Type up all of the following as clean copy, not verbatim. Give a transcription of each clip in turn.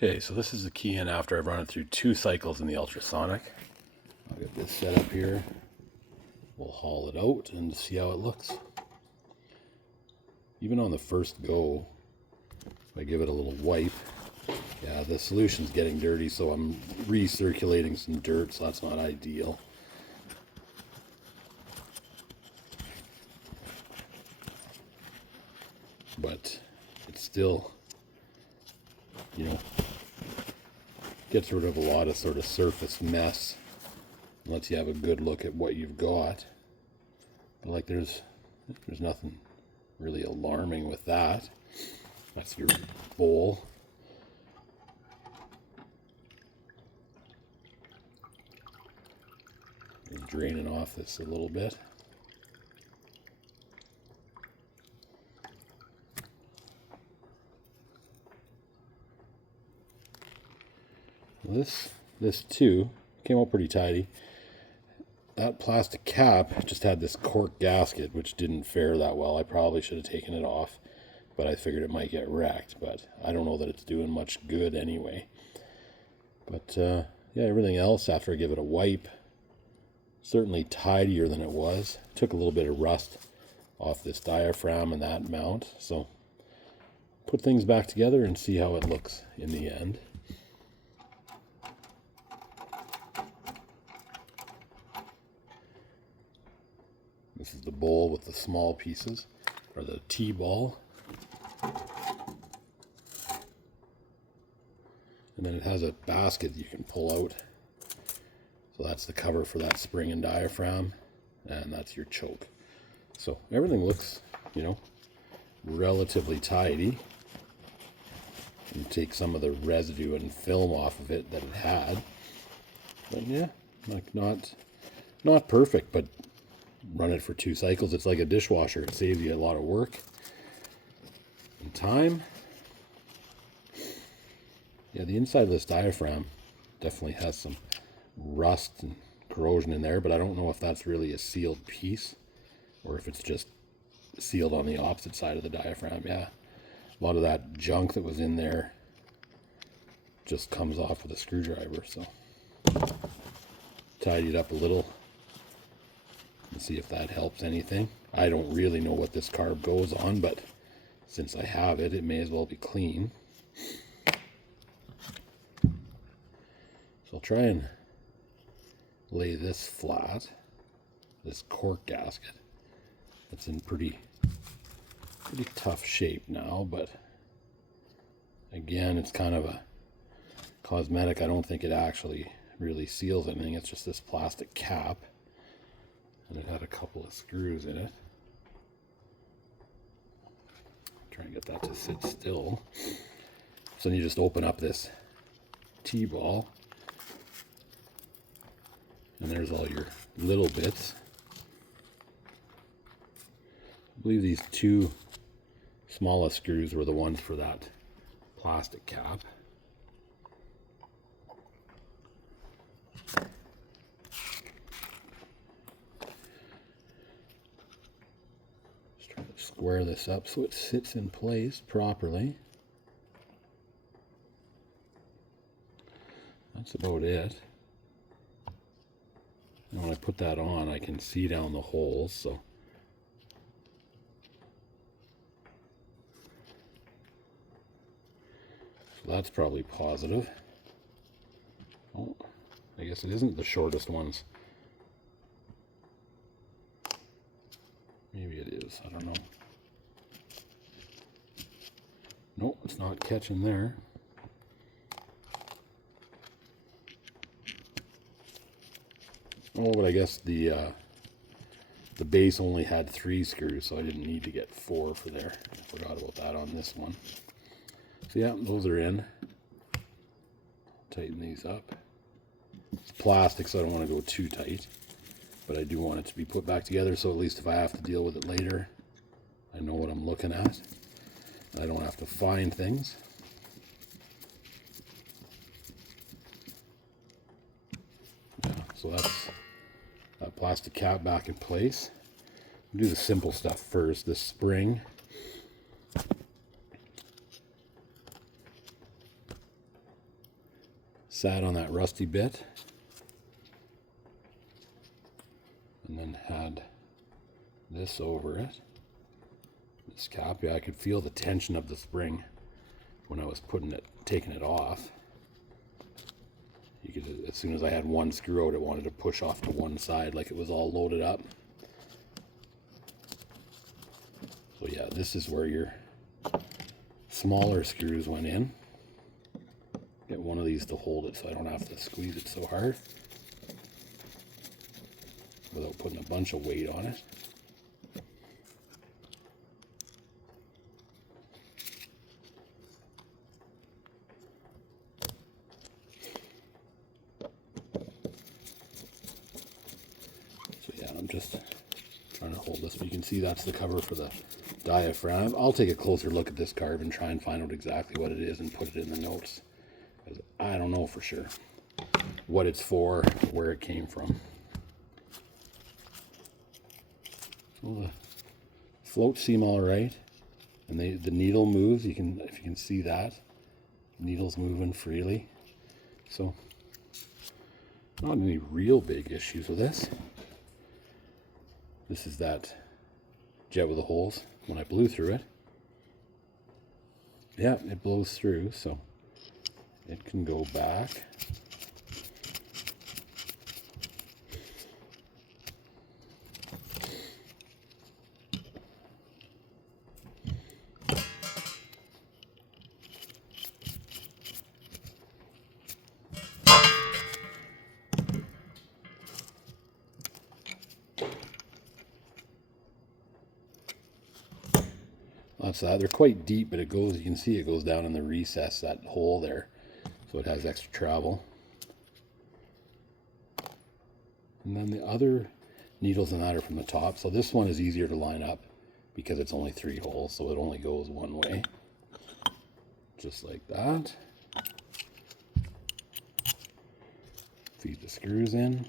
Okay, so this is the Keihin after I've run it through 2 cycles in the Ultrasonic. I'll get this set up here. We'll haul it out and see how it looks. Even on the first go, if I give it a little wipe, yeah, the solution's getting dirty, so I'm recirculating some dirt, so that's not ideal. But it's still, gets rid of a lot of sort of surface mess and lets you have a good look at what you've got. But like there's nothing really alarming with that. That's your bowl. Just draining off this a little bit. This too came out pretty tidy. That plastic cap just had this cork gasket, which didn't fare that well. I probably should have taken it off, but I figured it might get wrecked. But I don't know that it's doing much good anyway. But yeah, everything else after I give it a wipe, certainly tidier than it was. Took a little bit of rust off this diaphragm and that mount. So put things back together and see how it looks in the end. This is the bowl with the small pieces, or the T-ball. And then it has a basket you can pull out. So that's the cover for that spring and diaphragm, and that's your choke. So everything looks, relatively tidy. You take some of the residue and film off of it that it had. But yeah, like not perfect, but run it for 2 cycles. It's like a dishwasher. It saves you a lot of work and time. Yeah, the inside of this diaphragm definitely has some rust and corrosion in there, but I don't know if that's really a sealed piece or if it's just sealed on the opposite side of the diaphragm. Yeah, a lot of that junk that was in there just comes off with a screwdriver. So tidy it up a little and see if that helps anything. I don't really know what this carb goes on, but since I have it, it may as well be clean. So I'll try and lay this flat, this cork gasket. It's in pretty tough shape now, but again, it's kind of a cosmetic. I don't think it actually really seals anything. It's just this plastic cap. And it had a couple of screws in it. Try and get that to sit still. So then you just open up this T-ball. And there's all your little bits. I believe these 2 smallest screws were the ones for that plastic cap. Square this up so it sits in place properly. That's about it. And when I put that on, I can see down the holes, so that's probably positive. Oh, I guess it isn't the shortest ones. Maybe it is, I don't know. Nope, it's not catching there. Oh, but I guess the base only had 3 screws, so I didn't need to get 4 for there. I forgot about that on this one. So yeah, those are in. Tighten these up. It's plastic, so I don't want to go too tight, but I do want it to be put back together, so at least if I have to deal with it later, I know what I'm looking at. I don't have to find things. Yeah, so that's that plastic cap back in place. We'll do the simple stuff first. This spring. sat on that rusty bit, and then had this over it. This cap, yeah, I could feel the tension of the spring when I was taking it off. You could, as soon as I had one screw out, it wanted to push off to one side like it was all loaded up. So yeah, this is where your smaller screws went in. Get one of these to hold it so I don't have to squeeze it so hard without putting a bunch of weight on it. So yeah, I'm just trying to hold this, but you can see that's the cover for the diaphragm. I'll take a closer look at this carb and try and find out exactly what it is and put it in the notes, because I don't know for sure what it's for, where it came from. Well, the floats seem all right, and the needle moves. If you can see that, needle's moving freely. So not any real big issues with this. This is that jet with the holes. When I blew through it, yeah, it blows through, so it can go back. That's that. They're quite deep, but it goes, you can see it goes down in the recess, that hole there. So it has extra travel. And then the other needles in that are from the top. So this one is easier to line up because it's only 3 holes, so it only goes one way. Just like that. Feed the screws in.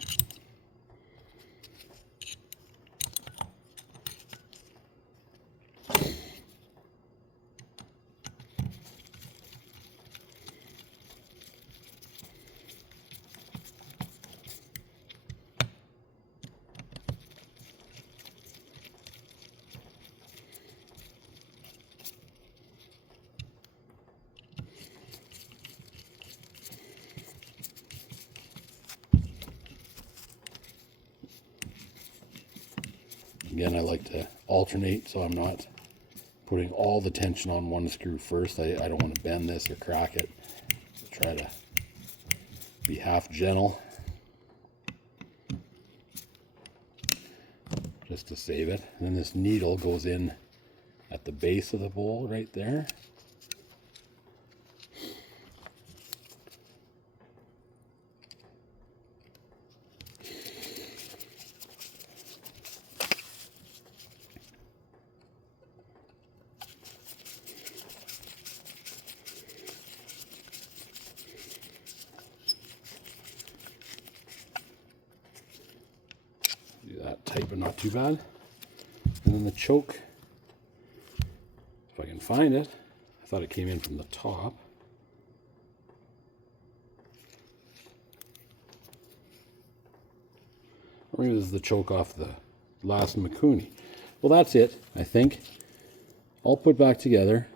Again, I like to alternate so I'm not putting all the tension on one screw first. I don't want to bend this or crack it. Try to be half gentle just to save it. And then this needle goes in at the base of the bowl right there. Do that tight, but not too bad. And then the choke, if I can find it, I thought it came in from the top. Or maybe this is the choke off the last Mikuni. Well, that's it, I think. All put back together,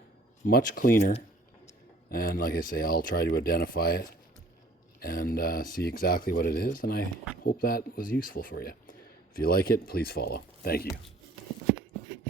much cleaner. And like I say, I'll try to identify it and see exactly what it is. And I hope that was useful for you. If you like it, please follow. Thank you.